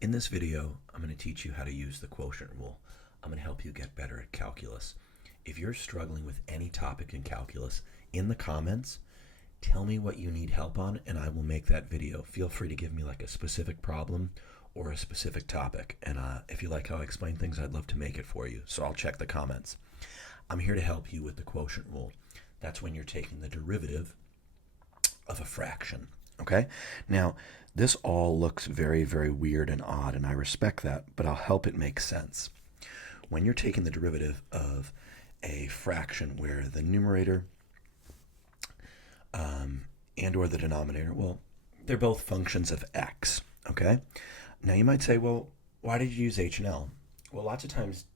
In this video, I'm going to teach you how to use the quotient rule. I'm going to help you get better at calculus. If you're struggling with any topic in calculus, in the comments, tell me what you need help on and I will make that video. Feel free to give me like a specific problem or a specific topic. And if you like how I explain things, I'd love to make it for you. So I'll check the comments. I'm here to help you with the quotient rule. That's when you're taking the derivative of a fraction. Okay? Now, this all looks very, very weird and odd, and I respect that, but I'll help it make sense. When you're taking the derivative of a fraction where the numerator and or the denominator, well, they're both functions of x, okay? Now, you might say, well, why did you use h and l? Well, lots of times,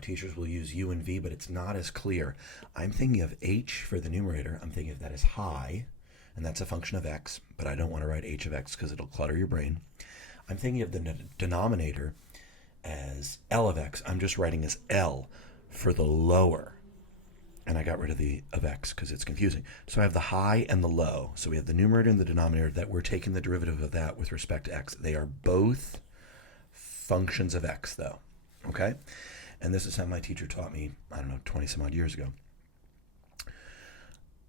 teachers will use u and v, but it's not as clear. I'm thinking of h for the numerator. I'm thinking of that as high, and that's a function of x, but I don't want to write h of x because it'll clutter your brain. I'm thinking of the denominator as L of x. I'm just writing as L for the lower. And I got rid of the of x because it's confusing. So I have the high and the low. So we have the numerator and the denominator that we're taking the derivative of that with respect to x. They are both functions of x, though. Okay? And this is how my teacher taught me, 20 some odd years ago.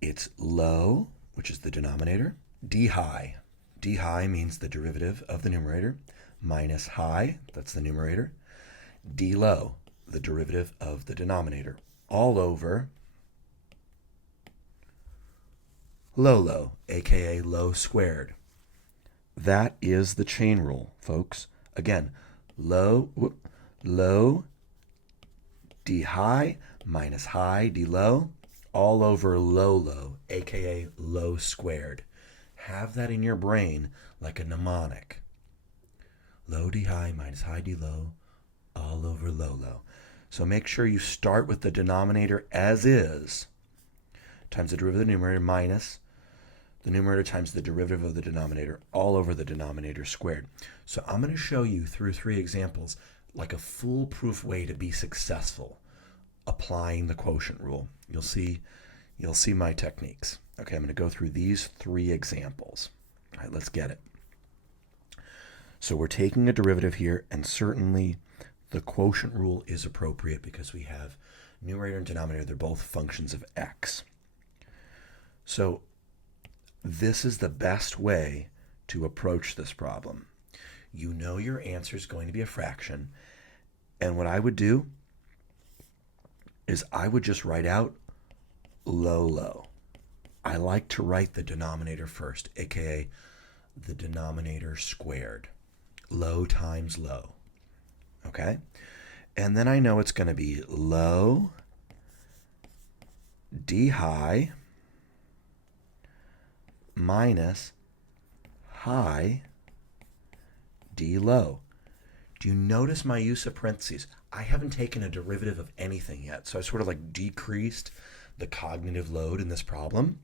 It's low, which is the denominator, d high. D high means the derivative of the numerator, minus high, that's the numerator, d low, the derivative of the denominator, all over low, aka low squared. That is the chain rule, folks. Again, low, d high, minus high, d low, all over low, aka low squared. Have that in your brain like a mnemonic. Low d high minus high d low, all over low. So make sure you start with the denominator as is, times the derivative of the numerator, minus the numerator times the derivative of the denominator, all over the denominator squared. So I'm going to show you through 3 examples like a foolproof way to be successful applying the quotient rule. You'll see my techniques. Okay, I'm going to go through these 3 examples. All right, let's get it. So we're taking a derivative here, and certainly the quotient rule is appropriate because we have numerator and denominator. They're both functions of x. So this is the best way to approach this problem. You know your answer is going to be a fraction, and what I would do is I would just write out low. I like to write the denominator first, aka the denominator squared. Low times low. Okay? And then I know it's going to be low d high minus high d low. Do you notice my use of parentheses? I haven't taken a derivative of anything yet, so I sort of like decreased the cognitive load in this problem,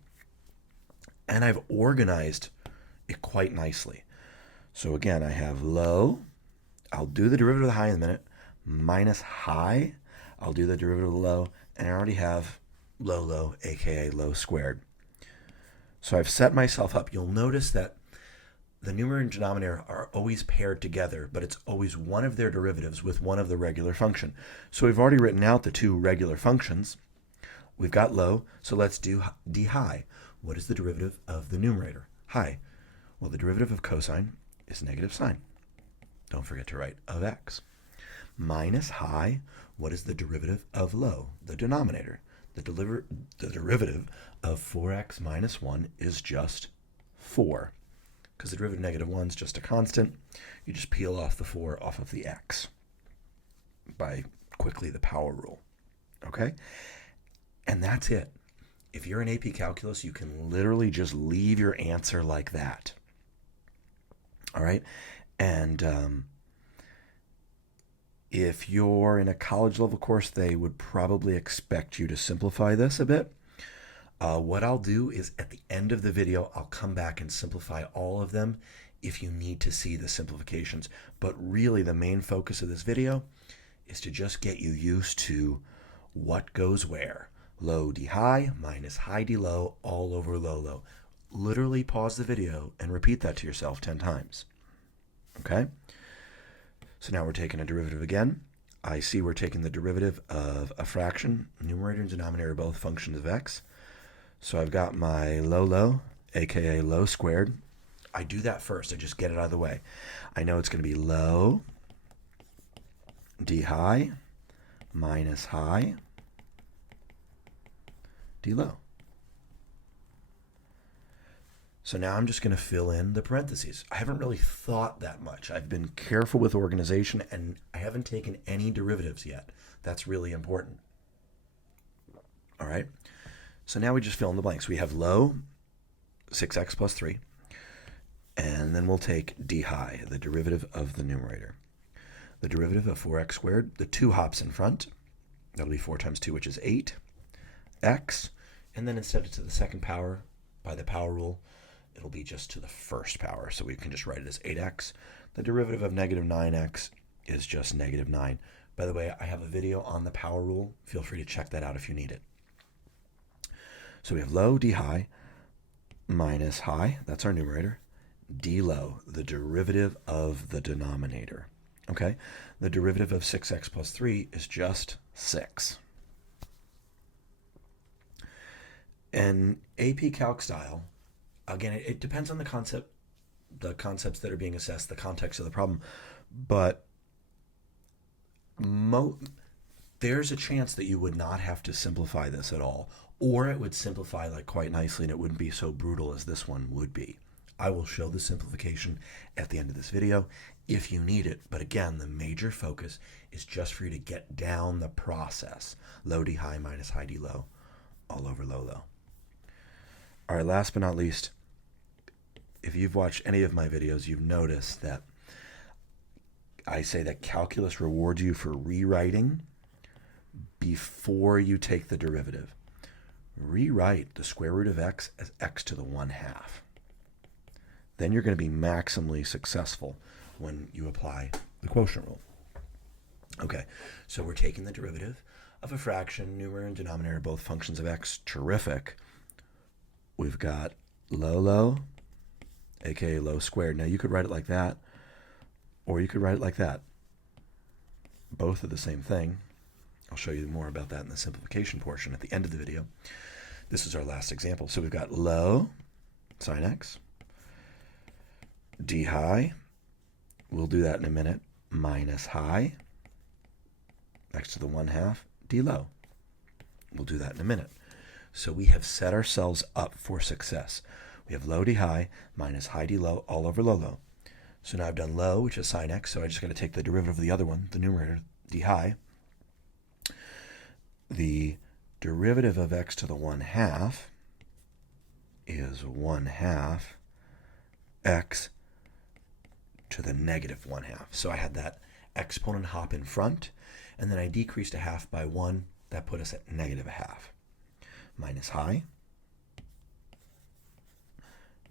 and I've organized it quite nicely. So again, I have low, I'll do the derivative of the high in a minute, minus high, I'll do the derivative of the low, and I already have low, aka low squared. So I've set myself up. You'll notice that the numerator and denominator are always paired together, but it's always one of their derivatives with one of the regular function. So we've already written out the 2 regular functions. We've got low, so let's do d high. What is the derivative of the numerator? High. Well, the derivative of cosine is negative sine. Don't forget to write of x. Minus high, what is the derivative of low? The denominator. The derivative of 4x minus 1 is just 4. Because the derivative of negative 1 is just a constant. You just peel off the 4 off of the x by quickly the power rule. Okay? And that's it. If you're in AP Calculus, you can literally just leave your answer like that. All right? And if you're in a college level course, they would probably expect you to simplify this a bit. What I'll do is at the end of the video, I'll come back and simplify all of them if you need to see the simplifications. But really the main focus of this video is to just get you used to what goes where. Low d high minus high d low all over low. Literally pause the video and repeat that to yourself 10 times. Okay? So now we're taking a derivative again. I see we're taking the derivative of a fraction. Numerator and denominator are both functions of x. So I've got my low, aka low squared. I do that first. I just get it out of the way. I know it's going to be low d high minus high d low. So now I'm just going to fill in the parentheses. I haven't really thought that much. I've been careful with organization, and I haven't taken any derivatives yet. That's really important. All right. So now we just fill in the blanks. We have low 6x plus 3, and then we'll take d high, the derivative of the numerator. The derivative of 4x squared, the 2 hops in front. That'll be 4 times 2, which is 8, x. And then instead of to the second power by the power rule, it'll be just to the first power. So we can just write it as 8x. The derivative of negative 9x is just negative 9. By the way, I have a video on the power rule. Feel free to check that out if you need it. So we have low d high minus high, that's our numerator, d low, the derivative of the denominator. Okay, the derivative of 6x plus 3 is just 6. And AP Calc style, again, it depends on the concepts that are being assessed, the context of the problem, but there's a chance that you would not have to simplify this at all, or it would simplify like quite nicely and it wouldn't be so brutal as this one would be. I will show the simplification at the end of this video if you need it, but again, the major focus is just for you to get down the process. Low d high minus high d low, all over low low. All right, last but not least, if you've watched any of my videos, you've noticed that I say that calculus rewards you for rewriting before you take the derivative. Rewrite the square root of x as x to the 1/2. Then you're going to be maximally successful when you apply the quotient rule. Okay, so we're taking the derivative of a fraction, numerator and denominator, both functions of x. Terrific. We've got low, aka low squared. Now you could write it like that, or you could write it like that. Both are the same thing. I'll show you more about that in the simplification portion at the end of the video. This is our last example. So we've got low sine x, d high, we'll do that in a minute, minus high, x to the 1/2, d low. We'll do that in a minute. So we have set ourselves up for success. We have low d high minus high d low all over low low. So now I've done low, which is sine x, so I just got to take the derivative of the other one, the numerator, d high. The derivative of x to the 1/2 is 1/2 x to the negative 1/2. So I had that exponent hop in front, and then I decreased a half by 1. That put us at negative 1/2. Minus high,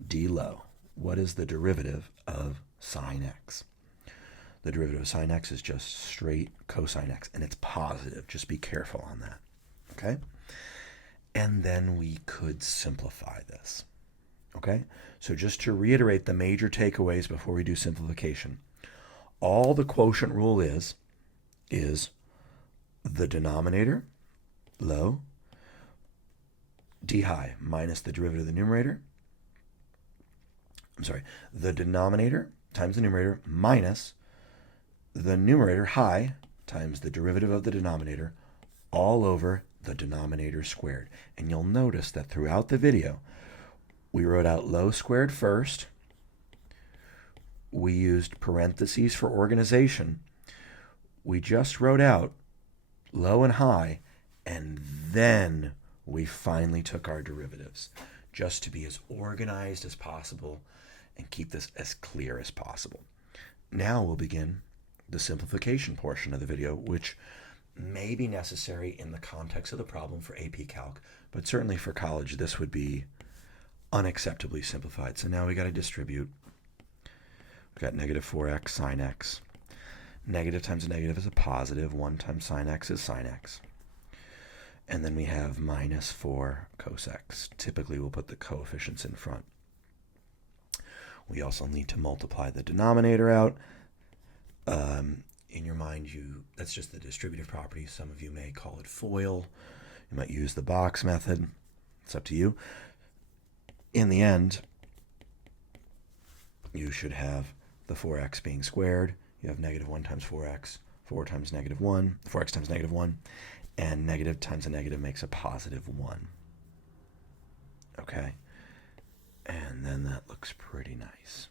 d low. What is the derivative of sine x? The derivative of sine x is just straight cosine x, and it's positive. Just be careful on that, okay? And then we could simplify this, okay? So just to reiterate the major takeaways before we do simplification, all the quotient rule is the denominator, low, d high minus the derivative of the numerator. The denominator times the numerator minus the numerator high times the derivative of the denominator all over the denominator squared. And you'll notice that throughout the video, we wrote out low squared first. We used parentheses for organization. We just wrote out low and high, and then we finally took our derivatives, just to be as organized as possible and keep this as clear as possible. Now we'll begin the simplification portion of the video, which may be necessary in the context of the problem for AP Calc, but certainly for college, this would be unacceptably simplified. So now we got to distribute. We've got negative 4x sine x. Negative times a negative is a positive. 1 times sine x is sine x. And then we have minus 4 cos x. Typically, we'll put the coefficients in front. We also need to multiply the denominator out. In your mind, that's just the distributive property. Some of you may call it FOIL. You might use the box method. It's up to you. In the end, you should have the 4x being squared. You have negative 1 times 4x, 4 times negative 1, 4x times negative 1, and negative times a negative makes a positive 1. Okay? And then that looks pretty nice.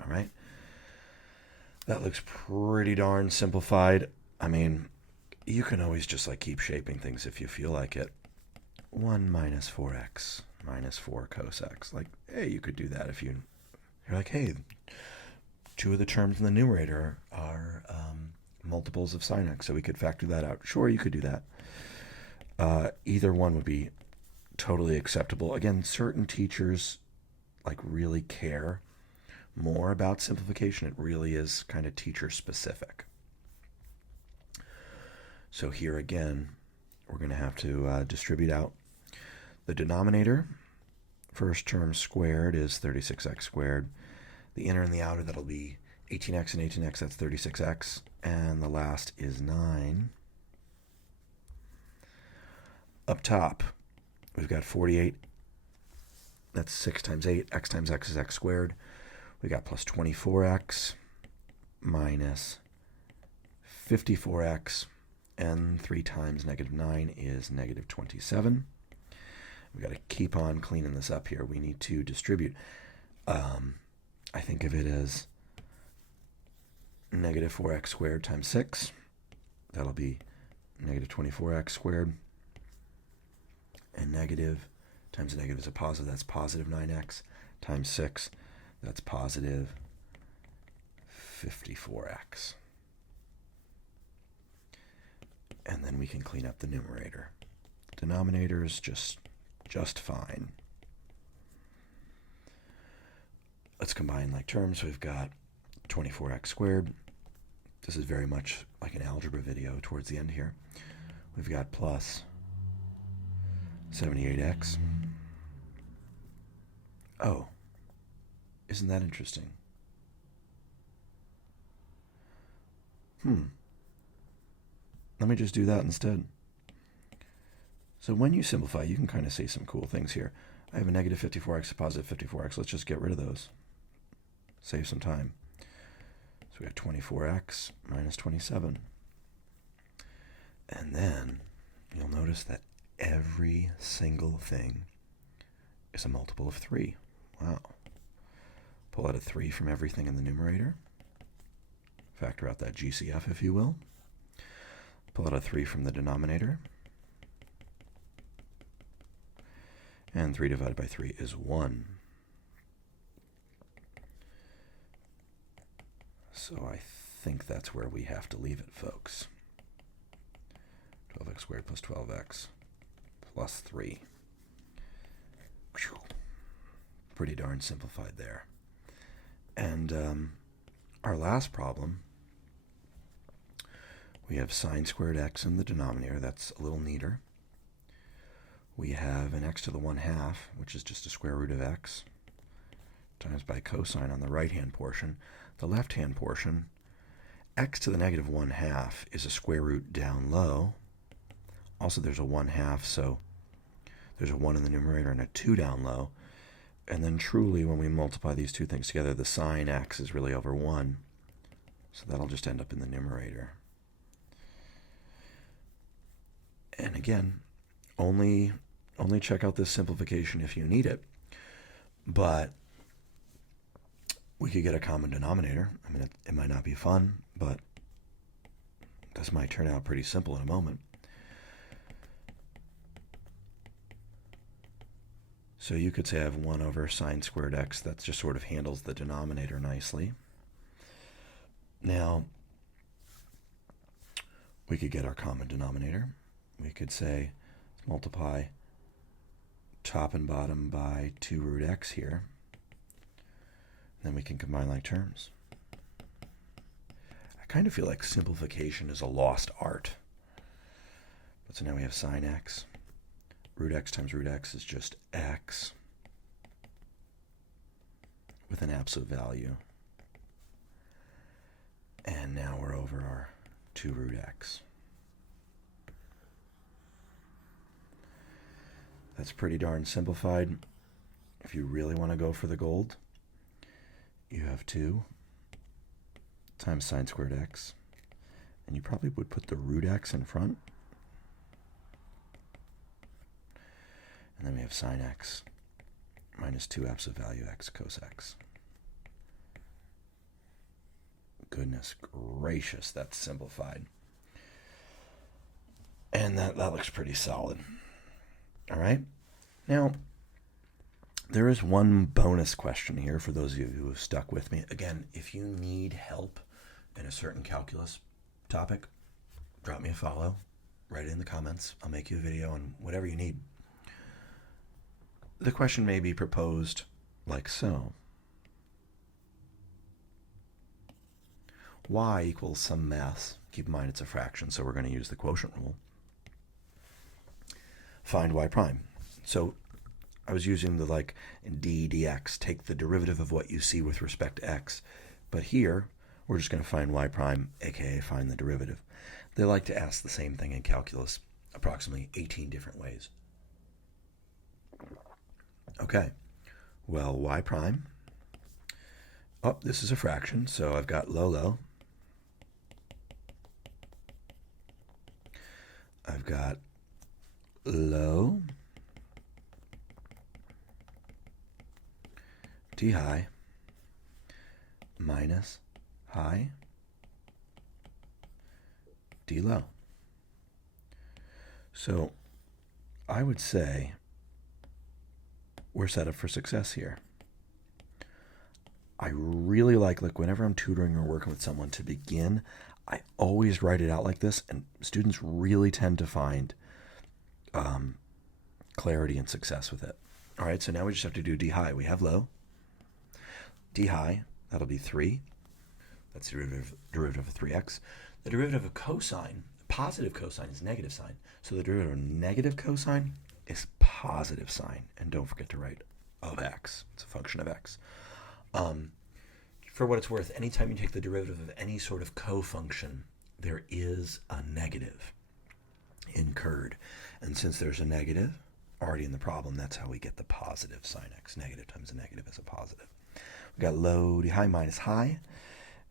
All right? That looks pretty darn simplified. I mean, you can always just like keep shaping things if you feel like it. 1 minus 4x minus 4 cos x. Like, hey, you could do that if you're like, hey, 2 of the terms in the numerator are multiples of sine x, so we could factor that out. Sure, you could do that. Either one would be totally acceptable. Again, certain teachers like really care more about simplification. It really is kind of teacher specific. So here again, we're going to have to distribute out the denominator. First term squared is 36x squared. The inner and the outer, that'll be 18x and 18x, that's 36x. And the last is 9. Up top, we've got 48. That's 6 times 8. X times x is x squared. We got plus 24x minus 54x. And 3 times negative 9 is negative 27. We've got to keep on cleaning this up here. We need to distribute. I think of it as negative 4x squared times 6. That'll be negative 24x squared. And negative times a negative is a positive. That's positive 9x times 6. That's positive 54x. And then we can clean up the numerator. Denominator is just fine. Let's combine like terms. We've got 24x squared. This is very much like an algebra video towards the end here. We've got plus 78x. Oh, isn't that interesting? Let me just do that instead. So when you simplify, you can kind of see some cool things here. I have a negative 54x, a positive 54x. Let's just get rid of those. Save some time. So we have 24x minus 27. And then you'll notice that every single thing is a multiple of 3. Wow. Pull out a 3 from everything in the numerator. Factor out that GCF, if you will. Pull out a 3 from the denominator. And 3 divided by 3 is 1. So I think that's where we have to leave it, folks. 12x squared plus 12x plus 3. Whew. Pretty darn simplified there. And our last problem, we have sine squared x in the denominator. That's a little neater. We have an x to the 1/2, which is just a square root of x, times by cosine on the right-hand portion. The left-hand portion, x to the negative 1/2 is a square root down low. Also, there's a 1/2, so there's a 1 in the numerator and a 2 down low. And then truly, when we multiply these two things together, the sine x is really over 1. So that'll just end up in the numerator. And again, only check out this simplification if you need it. But we could get a common denominator. I mean, it might not be fun, but this might turn out pretty simple in a moment. So you could say I have 1 over sine squared x. That just sort of handles the denominator nicely. Now, we could get our common denominator. We could say, let's multiply top and bottom by 2 root x here. Then we can combine like terms. I kind of feel like simplification is a lost art. But so now we have sine x. Root x times root x is just x. With with an absolute value. And now we're over our 2 root x. That's pretty darn simplified. If you really want to go for the gold, you have 2 times sine squared x. And you probably would put the root x in front. And then we have sine x minus 2 absolute value x cos x. Goodness gracious, that's simplified. And that looks pretty solid. All right. Now, there is one bonus question here for those of you who have stuck with me. Again, if you need help in a certain calculus topic, drop me a follow, write it in the comments. I'll make you a video on whatever you need. The question may be proposed like so. Y equals some mass. Keep in mind it's a fraction, so we're going to use the quotient rule. Find y prime. So I was using the d dx, take the derivative of what you see with respect to x. But here, we're just going to find y prime, aka find the derivative. They like to ask the same thing in calculus approximately 18 different ways. Okay, well, y prime. Oh, this is a fraction, so I've got low. I've got low d high minus high d low. So I would say we're set up for success here. I really like whenever I'm tutoring or working with someone to begin, I always write it out like this, and students really tend to find clarity and success with it. All right, so now we just have to do d high. We have low. D high, that'll be 3. That's the derivative of 3x. The derivative of cosine, positive cosine, is negative sine. So the derivative of negative cosine is positive sine. And don't forget to write of x. It's a function of x. For what it's worth, anytime you take the derivative of any sort of co-function, there is a negative incurred. And since there's a negative already in the problem, that's how we get the positive sine x. Negative times a negative is a positive. We got low d high minus high.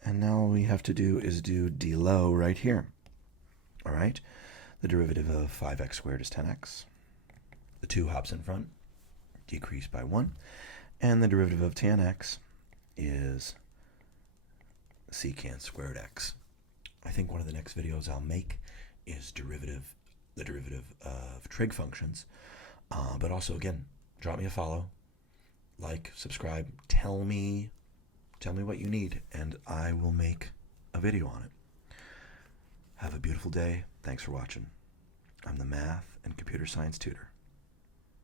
And now all we have to do is do d low right here. All right? The derivative of 5x squared is 10x. The 2 hops in front, decrease by 1. And the derivative of tan x is secant squared x. I think one of the next videos I'll make is the derivative of trig functions. But also, again, drop me a follow, like, subscribe, tell me what you need, and I will make a video on it. Have a beautiful day. Thanks for watching. I'm the Math and Computer Science Tutor.